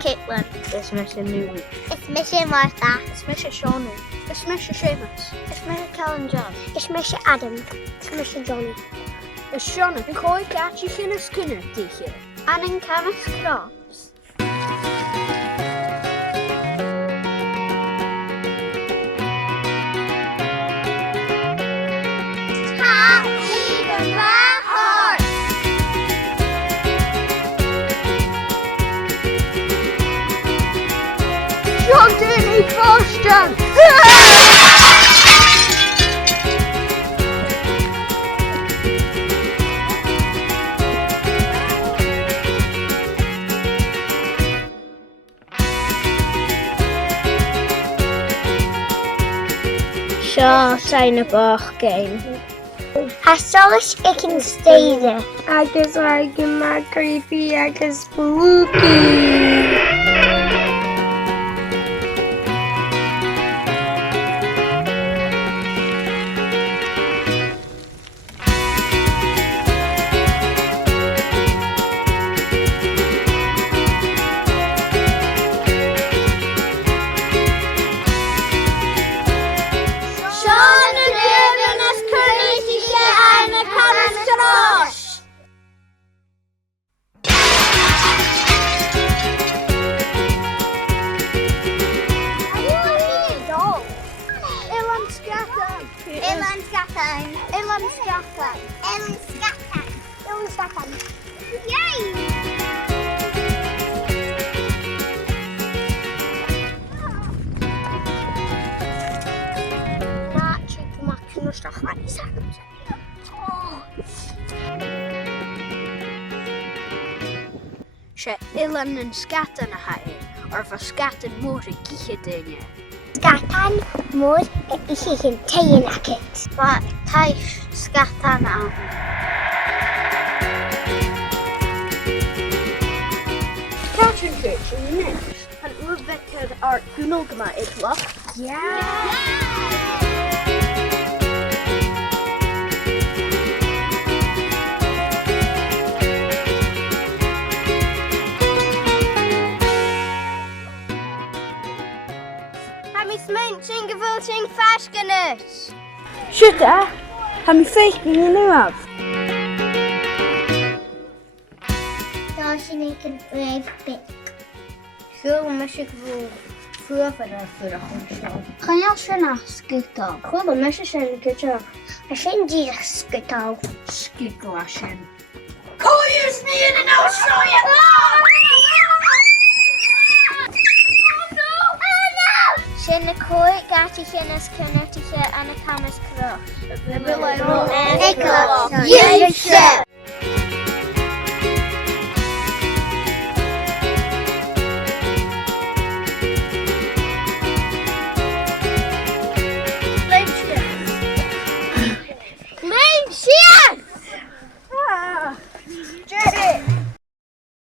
Caitlin. It's Mr. Newton. It's Mr. Martha. It's Mr. Shawnee. It's Mr. Chamus. It's Mr. Colin John. It's Mr. Adam. It's Mr. Johnny. It's Shawnee. Yn coed gati chi'n ysgynnu di chi. A'n Chamus Chros. Boston! Sure, sign a boch game. Hasolis ik in steden. Agus like my creepy, agus spooky. Se ilan yn sgatan a hae, o'r fa sgatan môr y giche dynia. Sgatan môr y eich yn tein acet. Fa taith sgatan am. Catrin Church yn nes, pan wrfetedd ar gwnog yma idloch. Smenting gewulting faskenus. Siwta, ha mi ffeich bin yn ywaf. Does yn eich yn bref bit. Chwyl yn mysig ffwrfod ar ffwrach yn siol. Chynel sy'n asgydol. Chwyl yn mysig sy'n gyda A sy'n di asgydol. sgigl a sy'n. Coius ni yn yn awsioia! Sy'n y cwy gati chi'n ysgynnu ti lle yn y Chamus Chros. Y bylai rôl. Nicholas, you